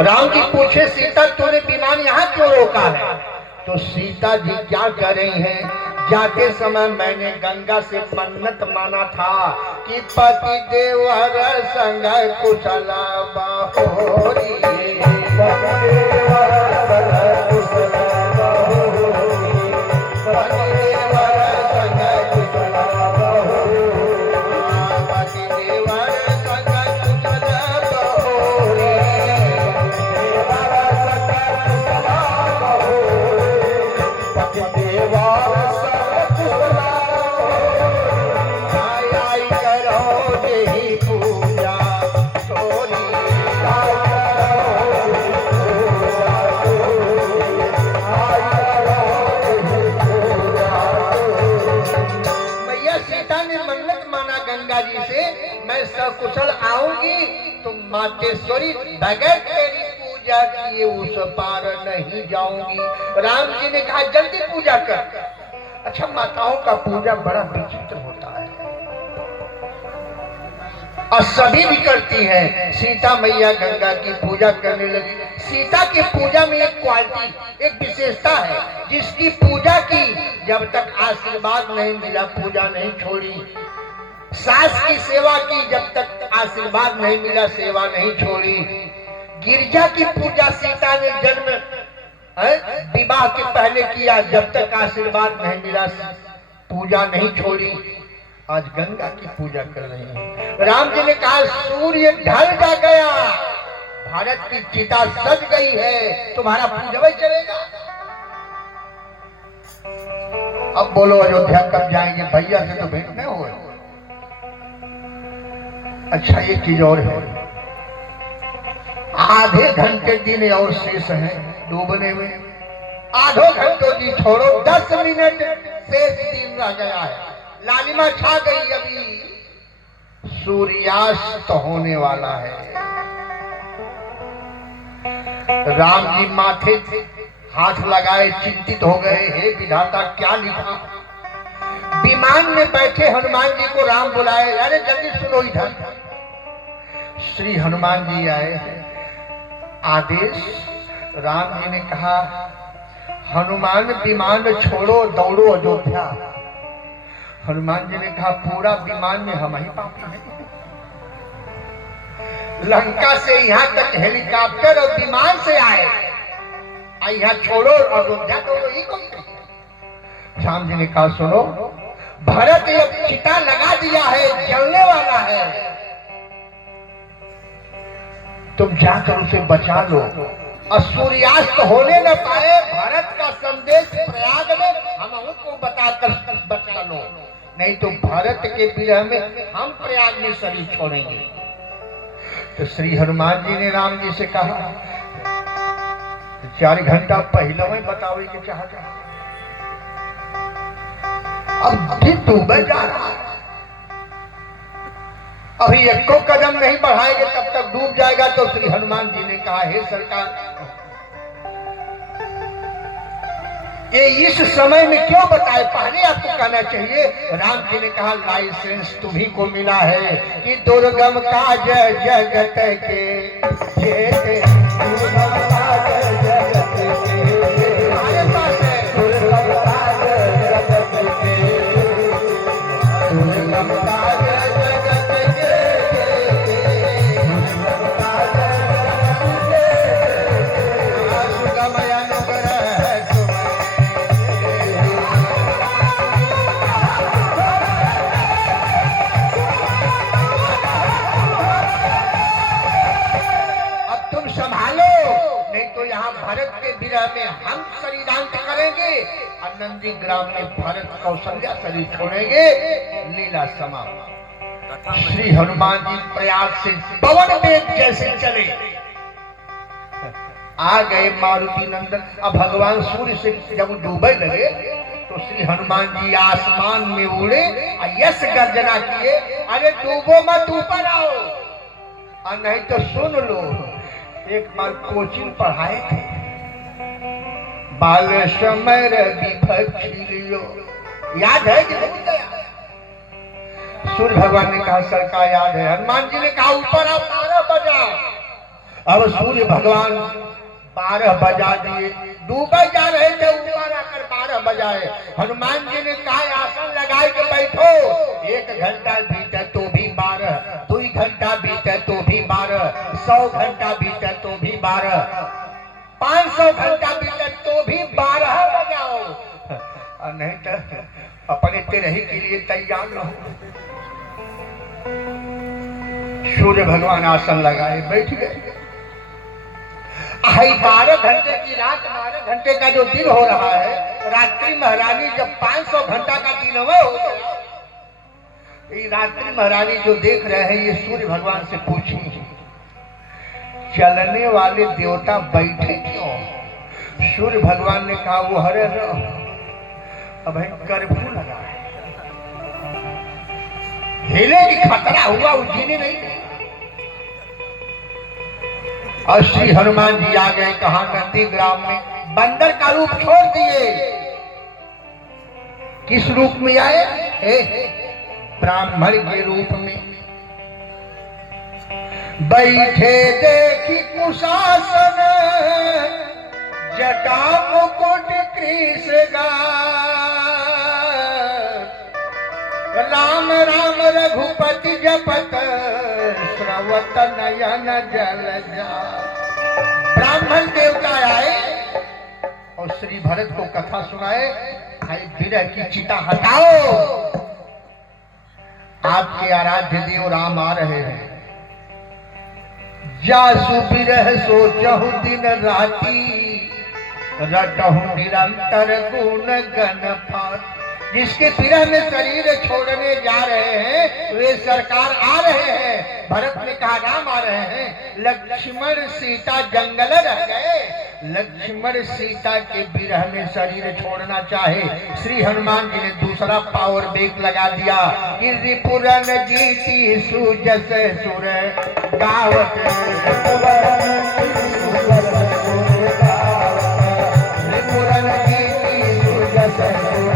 राम जी पूछे सीता तूने विमान यहाँ क्यों रोका है? तो सीता जी क्या कर रही हैं? जाते समय मैंने गंगा से मन्नत माना था कि पति देवर संग कुशल बहोरी। कुशल आऊंगी तो मातेश्वरी बगैर तेरी पूजा किए उस पार नहीं जाऊंगी। राम जी ने कहा जल्दी पूजा कर। अच्छा, माताओं का पूजा बड़ा विचित्र होता है और सभी भी करती हैं। सीता मैया गंगा की पूजा करने लगी। सीता की पूजा में एक क्वालिटी, एक विशेषता है, जिसकी पूजा की जब तक आशीर्वाद नहीं मिला पूजा नहीं छोड़ी। सास की सेवा की जब तक आशीर्वाद नहीं मिला सेवा नहीं छोड़ी। गिरजा की पूजा सीता ने जन्म विवाह के पहले किया, जब तक आशीर्वाद नहीं मिला पूजा नहीं छोड़ी। आज गंगा की पूजा कर रही है। राम जी ने कहा सूर्य ढल जा गया, भारत की चिता सज गई है, तुम्हारा पूजा भी चलेगा। अब बोलो अयोध्या कब जाएंगे? भैया से तो भेंट नहीं हुए। अच्छा, ये चीज और है, आधे घंटे दिन और शेष है डूबने में। आधो घंटों जी छोड़ो, 10 मिनट शेष दिन रह गया है। लालिमा छा गई, अभी सूर्यास्त होने वाला है। राम जी माथे हाथ लगाए चिंतित हो गए, हे विधाता क्या लिखा? विमान में बैठे हनुमान जी को राम बुलाए, अरे जल्दी सुनो इधर। श्री हनुमान जी आए। आदेश, राम जी ने कहा हनुमान विमान छोड़ो दौड़ो अयोध्या। हनुमान जी ने कहा पूरा विमान में हम ही पापी हैं। लंका से यहाँ तक हेलीकॉप्टर और विमान से आए, यहाँ छोड़ो अयोध्या दौड़ो, ही कौन? राम जी ने कहा सुनो, भरत एक चिता लगा दिया है, जलने वाला है, तुम जाकर उसे बचा लो और सूर्यास्त होने न पाए। भरत का संदेश प्रयाग में हम उनको बताकर बचा लो, नहीं तो भरत के विरह में हम प्रयाग में शरीर छोड़ेंगे। तो श्री हनुमान जी ने राम जी से कहा 4 घंटा पहले में बतावे के चाहता, अब दिन डूबे जा रहा है, अभी एक को कदम नहीं बढ़ाएंगे तब तक डूब जाएगा। तो श्री हनुमान जी ने कहा हे सरकार, ये इस समय में क्यों बताए, पहले आपको कहना चाहिए। राम जी ने कहा लाइसेंस तुम्ही को मिला है कि दुर्गम काज जगत के, दुर्गम काज जगत के, हमारे पास है दुर्गम काज जगत के, दुर्गम काज जगत के, दुर्गम काज जगत के, सुगमय अनुग्रह भरत के विरह में हम शरीरांत करेंगे, नंदी ग्राम में भरत कौशल्या शरीर छोड़ेंगे, लीला समाप्त। श्री हनुमान जी प्रयाग से पवन वेग जैसे चले आ गए मारुति नंदन। अब भगवान सूर्य से जब डूबे लगे तो श्री हनुमान जी आसमान में उड़े और यश गर्जना किए, अरे डूबो मत, ऊपर आओ, और नहीं तो सुन लो, एक बार कोचिंग पढ़ाए थे, बाल समय लियो, याद है कि भूल गया? सूर्य भगवान ने कहा सरकार याद है। हनुमान जी ने कहा ऊपर आओ, 12 बजा, अब सूर्य भगवान 12 बजा दिए, डूबे जा रहे थे, ऊपर आकर 12 बजाए। हनुमान जी ने कहा आसन लगाए के बैठो। 1 घंटा बीते तो भी 12, 2 घंटा बीते तो भी 12, 100 घंटा बीते तो भी 12, 500 घंटा बीते तो भी 12 बजाओ, और नहीं तो अपने तेरही के लिए तैयार न हो। सूर्य भगवान आसन लगाए, बैठ गए। 12 घंटे की रात, 12 घंटे का जो दिन हो रहा है, रात्रि महारानी जब 500 घंटा का दिन हो गया, ये रात्रि महारानी जो देख रहे हैं, ये सूर्य भगवान से पूछी चलने वाले देवता बैठे क्यों? सूर्य भगवान ने कहा वो हरे अब कर्फ्यू लगा है, हिले की खतरा हुआ, उजीने नहीं। और श्री हनुमान जी आ गए, कहा नंदी ग्राम में, बंदर का रूप छोड़ दिए। किस रूप में आए? ब्राह्मण के रूप में। बैठे देखी कुशासन, जटा मुकुट कृष्ण, राम राम रघुपति जपत, श्रवत नयन जल जा। ब्राह्मण देवता आए और श्री भरत को कथा सुनाए, भाई विरह की चिता हटाओ, आपके आराध्य देव राम आ रहे हैं। जासु विरह सोचहु दिन राती, रटहु निरंतर गुण गण फात। जिसके विरह में शरीर छोड़ने जा रहे हैं, वे सरकार आ रहे हैं। भरत ने कहा राम आ रहे हैं। लक्ष्मण सीता जंगल रह गए, लक्ष्मण सीता के विरह में शरीर छोड़ना चाहे, श्री हनुमान जी ने दूसरा पावर ब्रेक लगा दिया। रिपुरन जीती सुजस सुर गावत, रिपुरन जीती सुजस सुर,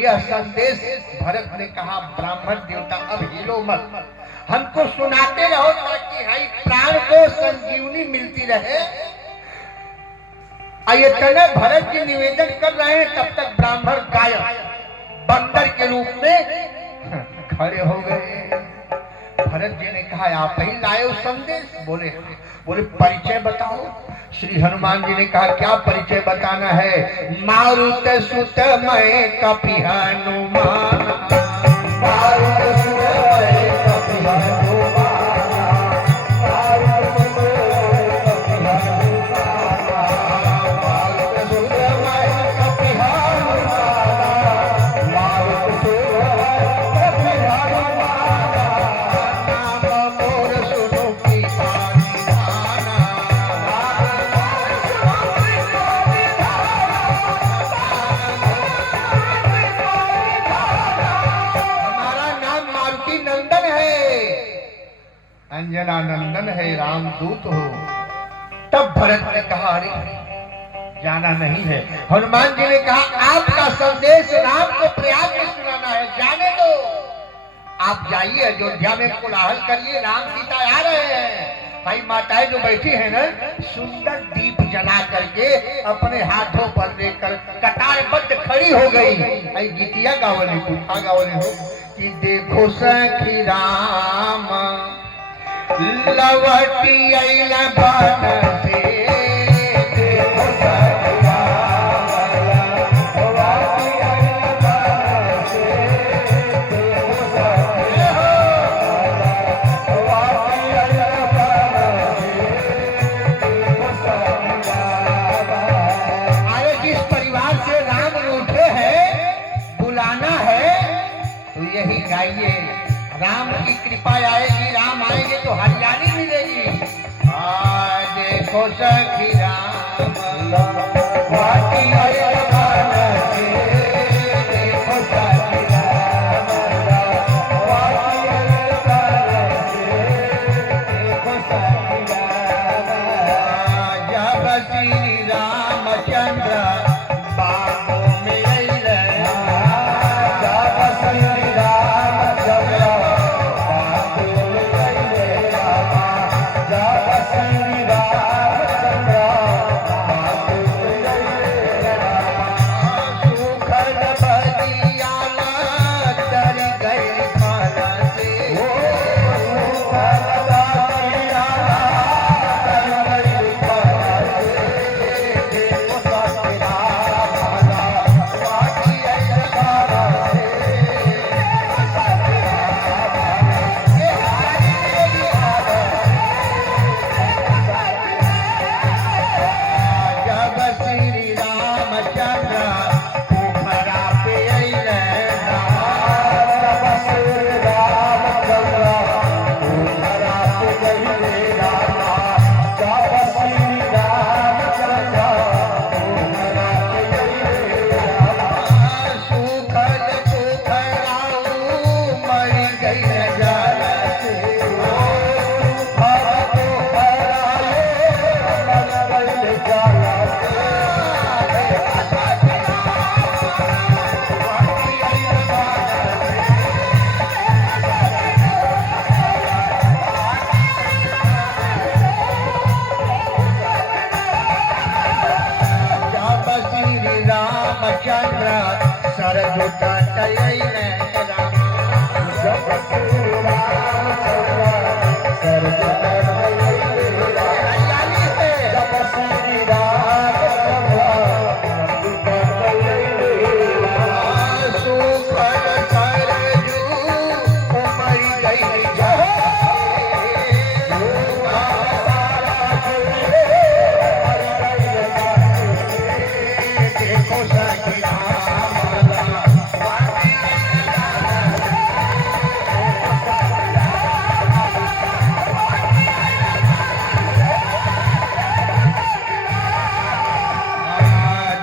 यह संदेश भरत ने कहा ब्राह्मण देवता अब हिलो मत, हमको सुनाते रहो ताकि हई प्राण को संजीवनी मिलती रहे। आयतने भरत जी निवेदन कर रहे हैं, तब तक ब्राह्मण गायब बंदर के रूप में खड़े हो गए। भरत जी ने कहा आप ही लाए हो संदेश? बोले परिचय बताओ। श्री हनुमान जी ने कहा क्या परिचय बताना है? मारुत सुत मैं कपि हनुमान, मारुत सुत मैं कपि हनुमान, मारुत सुत मैं कपि हनुमान, मारुत सुत मैं कपि हनुमान, मारुत सुत मैं कपि हनुमान, नाम मोर सुनु की पानी अंजना नंदन है, रामदूत हो। तब भरत ने कहा अरे जाना नहीं है। हनुमान जी ने कहा आपका संदेश राम को प्रयाग में सुनाना है, जाने दो। आप जाइए अयोध्या में कोलाहल करिए, राम सीता आ रहे हैं। भाई माताएं जो बैठी है ना, सुंदर दीप जला करके अपने हाथों पर लेकर कतारबद्ध खड़ी हो गई। भाई गीतिया गावले कुठा गावले हो कि देखो सखी राम लवटी आइल बन से, देखो सखी राम लवटी आइल बन से, देखो सखी लवटी आइल बन से, देखो सखी राम। अरे जिस परिवार से राम रूठे हैं बुलाना है तो यही गाइए, राम की कृपा आएगी, राम आएंगे तो हरियाली मिलेगी। देखो सखी राम रामचंद्र सरजुता तयैले राम जब श्री रामचंद्र सरजुता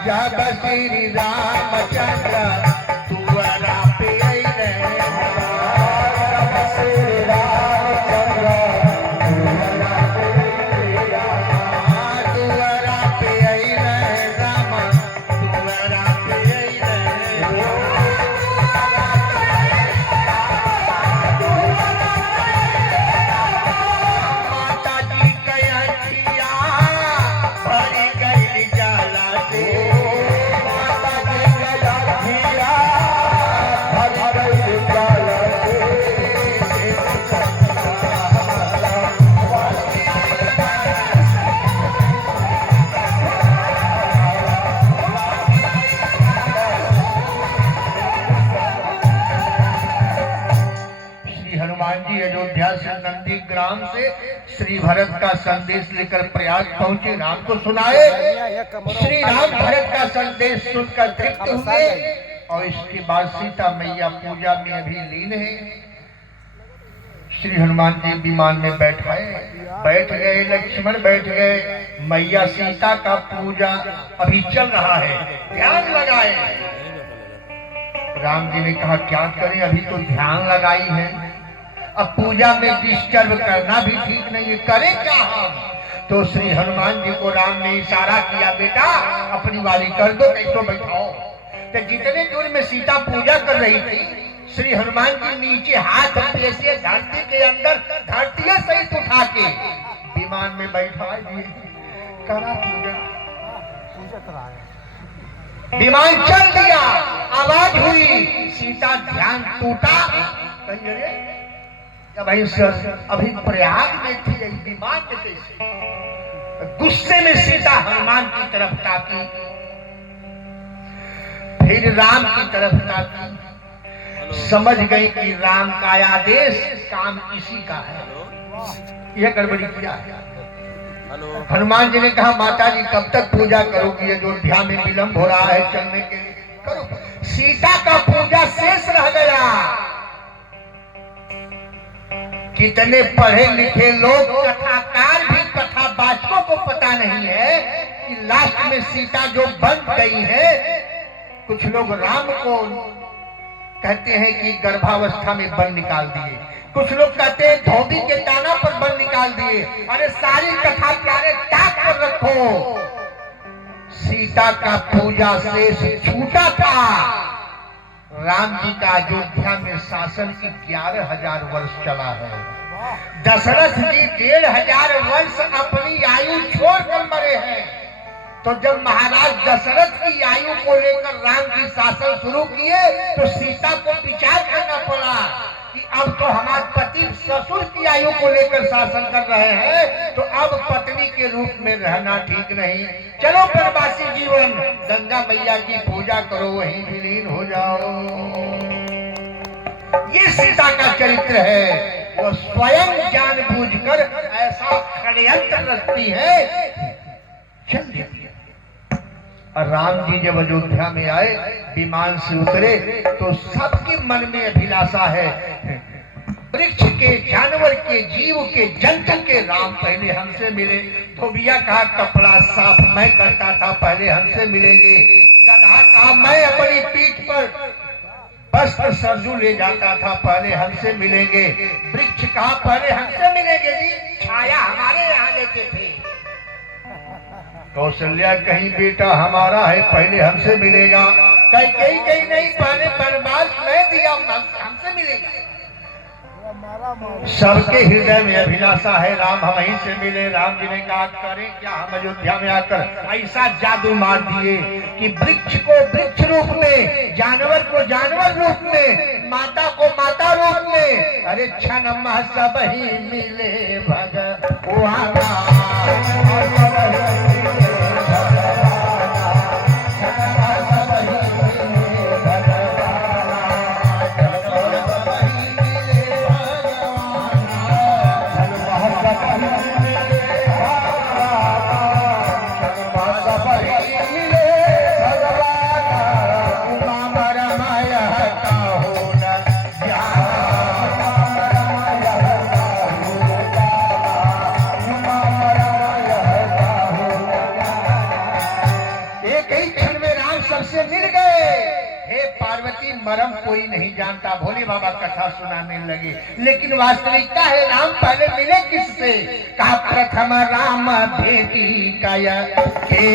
जब श्री रामचंद्र तुअरा पे अइले जब श्री रामचंद्र तुअरा पे अइले राम तुअरा पे अइले माता जी के अखिया भरी गई जाला से हनुमान जी अयोध्या से नंदी ग्राम से श्री भरत का संदेश लेकर प्रयाग पहुंचे, राम को सुनाए। श्री राम भरत का संदेश सुनकर तृप्त हुए और इसके बाद सीता मैया पूजा में अभी लीन है। श्री हनुमान जी विमान में बैठ गए, लक्ष्मण बैठ गए, मैया सीता का पूजा अभी चल रहा है, ध्यान लगाए। राम जी ने कहा क्या करें, अभी तो ध्यान लगाई है, अब पूजा में डिस्टर्ब करना भी ठीक नहीं है, करें क्या हम। तो श्री हनुमान जी को राम ने इशारा किया, बेटा अपनी वाली कर दो, नहीं तो बैठाओ। तो जितने दूर में सीता पूजा कर रही थी, श्री हनुमान जी नीचे हाथ ऐसे धरती के अंदर धरती सहित उठा के विमान में बैठा दिए, करा पूजा करा। विमान चल दिया, आवाज हुई, सीता ध्यान टूटा, भाई अभी प्रयाग में थी, विमान में कैसे। गुस्से में सीता हनुमान की तरफ ताकी, फिर राम की तरफ ताकी, समझ गई कि राम का आदेश काम इसी का है, यह गड़बड़ी किया है। हनुमान जी ने कहा माता जी कब तक पूजा करोगी, अयोध्या में विलंब हो रहा है चलने के लिए, करो। सीता का पूजा शेष रह गया। कितने पढ़े लिखे लोग कथाकार भी कथावाचकों को पता नहीं है कि लास्ट में सीता जो बन गई है, कुछ लोग राम को कहते हैं कि गर्भावस्था में बन निकाल दिए, कुछ लोग कहते हैं धोबी के दाना पर बन निकाल दिए। अरे सारी कथा प्यारे टाक पर रखो। सीता का पूजा शेष छूटा था। राम जी का अयोध्या में शासन की 11,000 वर्ष चला है। दशरथ जी 1,500 वर्ष अपनी आयु छोड़कर मरे हैं। तो जब महाराज दशरथ की आयु को लेकर राम जी शासन शुरू किए तो सीता को विचार करना पड़ा कि अब तो हमारे पति ससुर की आयु को लेकर शासन कर रहे हैं, तो अब पत्नी के रूप में रहना ठीक नहीं। चलो वनवासी जीवन, गंगा मैया की पूजा करो, वहीं विलीन हो जाओ। ये सीता का चरित्र है। वो स्वयं जानबूझकर ऐसा षड्यंत्र रचती है। चल और राम जी जब अयोध्या में आए, विमान से उतरे तो सबके मन में अभिलाषा है, वृक्ष के, जानवर के, जीव के, जंतु के राम पहले हमसे मिले। धोबिया का कपड़ा साफ मैं करता था, पहले हमसे मिलेंगे। गधा का मैं अपनी पीठ पर वस्त्र सरजू ले जाता था, पहले हमसे मिलेंगे। वृक्ष का पहले हमसे मिलेंगे जी, छाया हमारे यहाँ लेते थे। कौशल्या कहीं बेटा हमारा है, पहले हमसे मिलेगा। कहीं नहीं, पहले बनवास मैं दिया, हमसे मिलेगा। सबके हृदय में अभिलाषा है राम हम से मिले। राम जी ने कहा करें क्या हम अयोध्या में आकर ऐसा जादू मार दिए कि वृक्ष को वृक्ष रूप में, जानवर को जानवर रूप में, माता को माता रूप में, अरे क्षण सब ही मिले भगवान। मरम कोई नहीं जानता। भोले बाबा कथा सुनाने लगे, लेकिन वास्तविकता है राम पहले मिले किससे? कहा प्रथम राम भेटी काया के